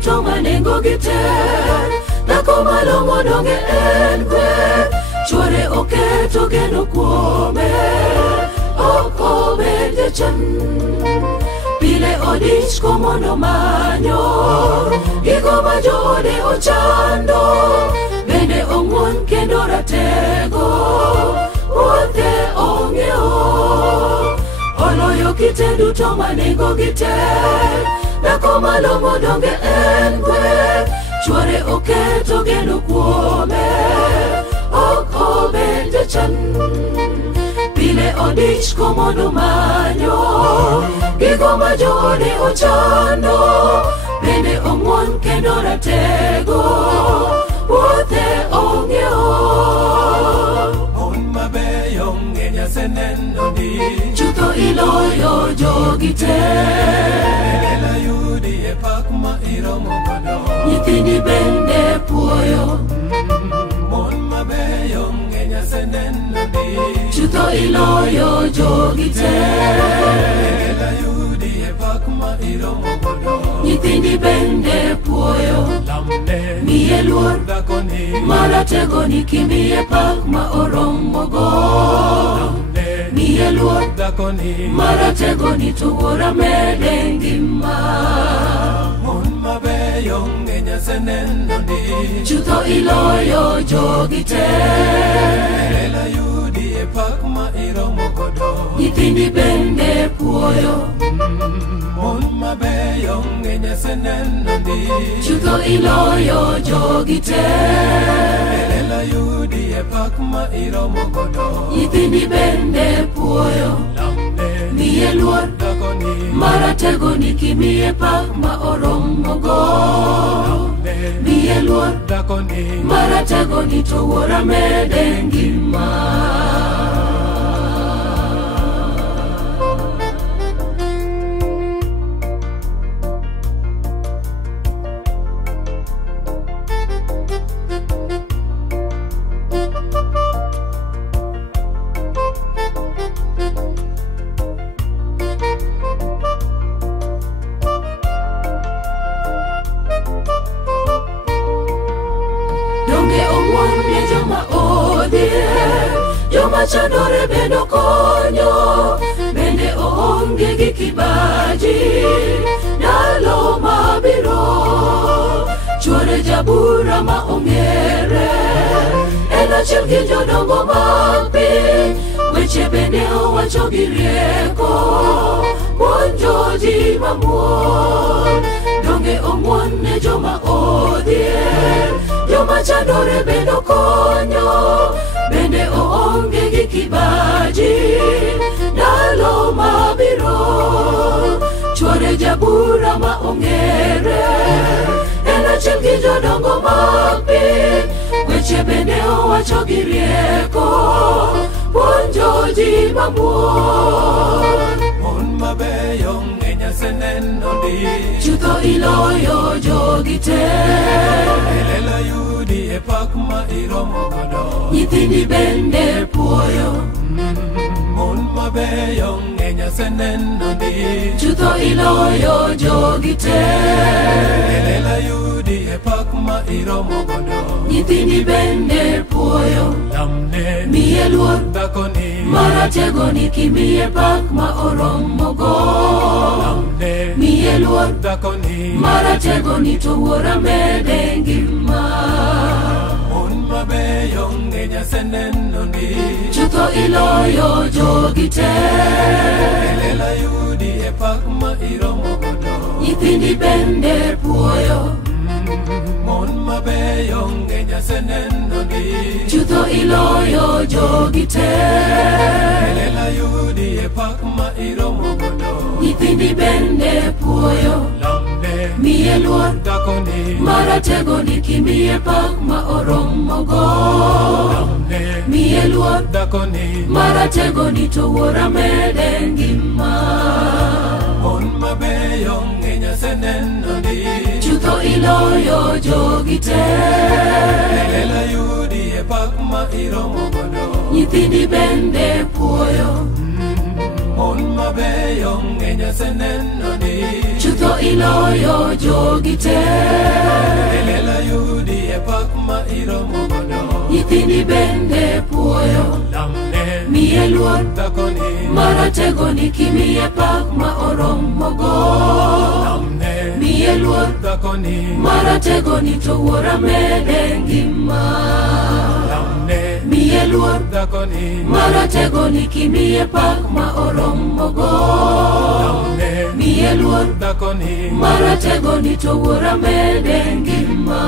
duto manengo gitek, dhako malong'o donge en gweth, chuore oketo geno kuome, ok obed jachan. Pile odich komondo manyo, gigo ma joode ochando, bende ong'won kendo ratego, wuothe ong'eyo. Oloyo kite duto manengo gitek, dhako malong'o donge en gweth, chuore oketo geno kuome, ok obed jachan. Pile odich komondo manyo, gigo ma joode ochando, bende ong'won kendo ratego, wuothe ong'eyo. Mon mabeyo ng'eny aseneno ni Chutho iloyo jogi te, lela yudi e pak ma iromo godo. nyithindi bende puoyo. Mon mabeyo ng'eny aseneno ni Chutho iloyo jogi te, lela yudi e pak ma iromo godo. nyithindi bende puoyo. Lamne Miye luor dhakoni maratego ni kimiye pak ma oromogo. Miye luor dhakoni maratego ni to wuora mede ngima. mon mabeyo ng'eny aseneno ni Chutho iloyo jogi te, lela yudi e pak ma iromo godo. nyithindi bende puoyo. Mon mabeyo ng'eny aseneno ni Chutho iloyo jogi te, lela yudi e pak ma iromo godo. nyithindi bende puoyo. Lamne Miye luor dhakoni maratego ni kimiye pak ma oromogo. Miye luor dhakoni maratego ni to wuora mede ngima. Donge ong'won ne joma odhier, joma chandore bende konyo, bende oonge gi kibaji ndalo mabiro. Chuore jabura ma ong'ere, en achiel gi jodongo mag piny, weche bende owacho gi rieko, puonjo ji mamuol. Donge ong'won ne joma odhier, joma chandore bende konyo, bende oonge gi kibaji ndalo mabiro. Chuore jabura ma ong'ere, en achiel gi jodongo mag piny, weche bende owacho gi rieko, puonjo ji mamuol. mon mabeyo ng'eny aseneno ni Chutho iloyo jogi te, lela yudi e pak ma iromo godo. nyithindi bende puoyo. Mon mabeyo ng'eny aseneno ni Chutho iloyo jogi te, lela yudi e pak ma iromo godo. nyithindi bende puoyo. Lamne Miye luor dhakoni maratego ni kimiye pak ma oromogo. lamne Miye luor dhakoni maratego ni to wuora mede ngima. mon mabeyo ng'eny aseneno ni Chutho iloyo jogi te, lela yudi e pak ma iromo godo. nyithindi bende puoyo. Mon mabeyo ng'eny aseneno ni Chutho iloyo jogi te, lela yudi e pak ma iromo godo. nyithindi bende puoyo. Lamne Miye luor dhakoni maratego ni kimiye pak ma oromogo. lamne Miye luor dhakoni maratego ni to wuora mede ngima. mon mabeyo ng'eny aseneno ni Chutho iloyo jogi te, lela yudi e pak ma iromo godo. nyithindi bende puoyo. Mon mabeyo ng'eny aseneno ni Chutho iloyo jogi te. Elela yudi e pak ma iromo godo. Nyithindi bende puoyo, Lamne miye luor, dhakoni marategoni kimiye pak ma oromogo. Lamne Miye luor, dhakoni marategoni to wuora mede ngima. Lamne Miye luor, dhakoni marategoni kimiye pak ma oromogo. Lamne Miye luor, dhakoni marategoni to wuora mede ngima.